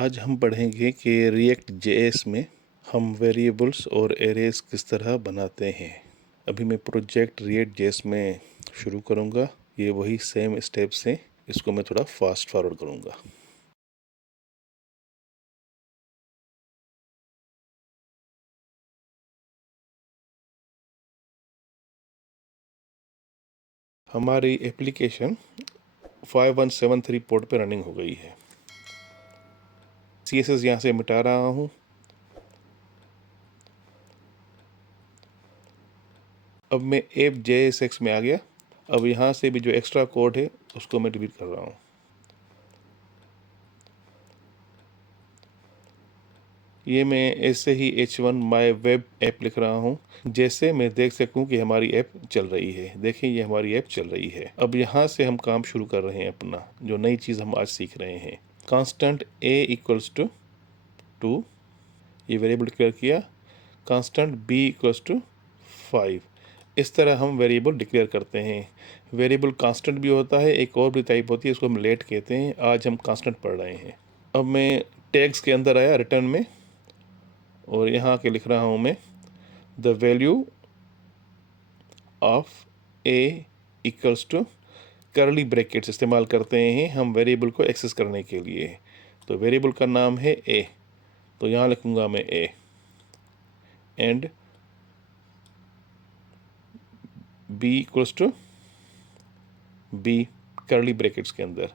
आज हम पढ़ेंगे कि रिएक्ट जेएस में हम वेरिएबल्स और एरेज किस तरह बनाते हैं। अभी मैं प्रोजेक्ट रिएक्ट जेएस में शुरू करूँगा। ये वही सेम स्टेप्स हैं, इसको मैं थोड़ा फास्ट फॉरवर्ड करूँगा। हमारी एप्लीकेशन 5173 पोर्ट पे रनिंग हो गई है। CSS यहाँ से मिटा रहा हूँ। अब मैं ऐप JSX में आ गया। अब यहाँ से भी जो एक्स्ट्रा कोड है उसको मैं डिलीट कर रहा हूँ। ये मैं ऐसे ही H1 माई वेब ऐप लिख रहा हूँ, जैसे मैं देख सकूँ कि हमारी ऐप चल रही है। देखें, ये हमारी ऐप चल रही है। अब यहाँ से हम काम शुरू कर रहे हैं अपना, जो नई चीज़ हम आज सीख रहे हैं। कांस्टेंट a इक्वल्स टू 2, ये वेरिएबल डिक्लेयर किया। Constant b equals to 5। इस तरह हम वेरिएबल डिक्लेयर करते हैं। वेरिएबल कांस्टेंट भी होता है, एक और भी टाइप होती है, उसको हम लेट कहते हैं। आज हम कांस्टेंट पढ़ रहे हैं। अब मैं टैग्स के अंदर आया, रिटर्न में, और यहाँ के लिख रहा हूँ मैं the value of A equals to, curly brackets इस्तेमाल करते हैं हम वेरिएबल को एक्सेस करने के लिए। तो वेरिएबल का नाम है ए, तो यहाँ लिखूँगा मैं A, and B equals to B, curly brackets के अंदर।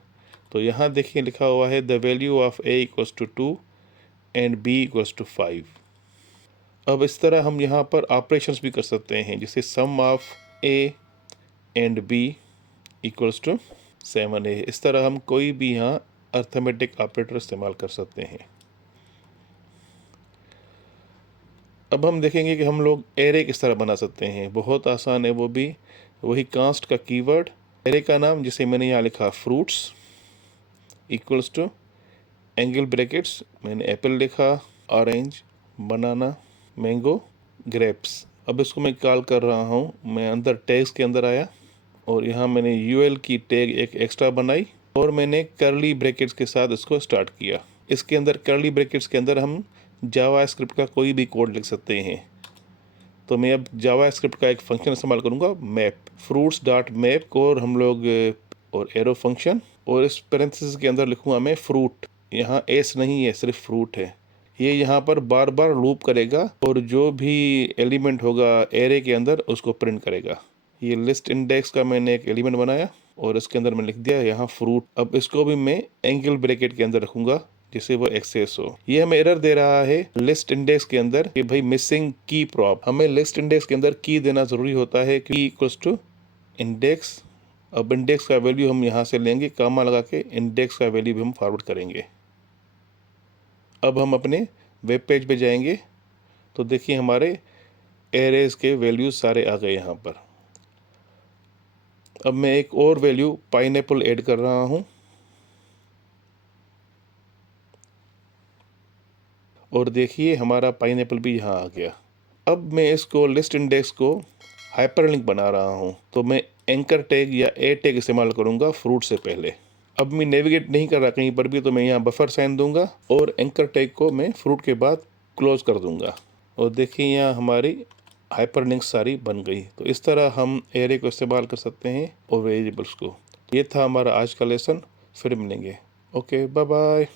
तो यहाँ देखिए लिखा हुआ है the value of A equals to 2 and B equals to 5। अब इस तरह हम यहाँ पर ऑपरेशंस भी कर सकते हैं, जैसे sum of A and B equals to 7 है। इस तरह हम कोई भी यहाँ अर्थमेटिक ऑपरेटर इस्तेमाल कर सकते हैं। अब हम देखेंगे कि हम लोग एरे किस तरह बना सकते हैं। बहुत आसान है वो भी। वही कांस्ट का कीवर्ड, एरे का नाम, जिसे मैंने यहाँ लिखा fruits equals to angle brackets, मैंने एप्पल लिखा, ऑरेंज, बनाना, मैंगो, ग्रेप्स। अब इसको मैं कॉल कर रहा हूँ। मैं अंदर टैग्स के अंदर आया और यहाँ मैंने यूएल की टैग एक एक्स्ट्रा बनाई और मैंने करली ब्रैकेट्स के साथ इसको स्टार्ट किया। इसके अंदर करली ब्रैकेट्स के अंदर हम जावास्क्रिप्ट का कोई भी कोड लिख सकते हैं। तो मैं अब जावास्क्रिप्ट का एक फंक्शन इस्तेमाल करूँगा, मैप, फ्रूट्स डॉट मैप, और हम लोग और एरो फंक्शन, और इस पैरेंथेसिस के अंदर लिखूँगा मैं फ्रूट। यहाँ एस नहीं है, सिर्फ फ्रूट है। ये यहाँ पर बार बार लूप करेगा और जो भी एलिमेंट होगा एरे के अंदर उसको प्रिंट करेगा। ये लिस्ट इंडेक्स का मैंने एक एलिमेंट बनाया और इसके अंदर मैं लिख दिया यहाँ फ्रूट। अब इसको भी मैं एंगल ब्रैकेट के अंदर रखूँगा जिससे वो एक्सेस हो। ये हमें एरर दे रहा है लिस्ट इंडेक्स के अंदर कि भाई मिसिंग की प्रॉप। हमें लिस्ट इंडेक्स के अंदर की देना ज़रूरी होता है, की इक्वल्स टू इंडेक्स। अब इंडेक्स का वैल्यू हम यहाँ से लेंगे, कामा लगा के इंडेक्स का वैल्यू भी हम फॉरवर्ड करेंगे। अब हम अपने वेब पेज पे जाएंगे तो देखिए हमारे एरेज के वैल्यूज सारे आ गए यहाँ पर। अब मैं एक और वैल्यू पाइनएप्पल ऐड कर रहा हूँ और देखिए हमारा पाइनएप्पल भी यहाँ आ गया। अब मैं इसको लिस्ट इंडेक्स को हाइपरलिंक बना रहा हूँ, तो मैं एंकर टैग या ए टैग इस्तेमाल करूँगा फ्रूट से पहले। अब मैं नेविगेट नहीं कर रहा कहीं पर भी, तो मैं यहाँ बफर साइन दूंगा और एंकर टैग को मैं फ्रूट के बाद क्लोज कर दूंगा। और देखिए यहाँ हमारी हाइपरलिंक सारी बन गई। तो इस तरह हम एरे को इस्तेमाल कर सकते हैं और वेरिएबल्स को। ये था हमारा आज का लेसन। फिर मिलेंगे। Okay, bye bye.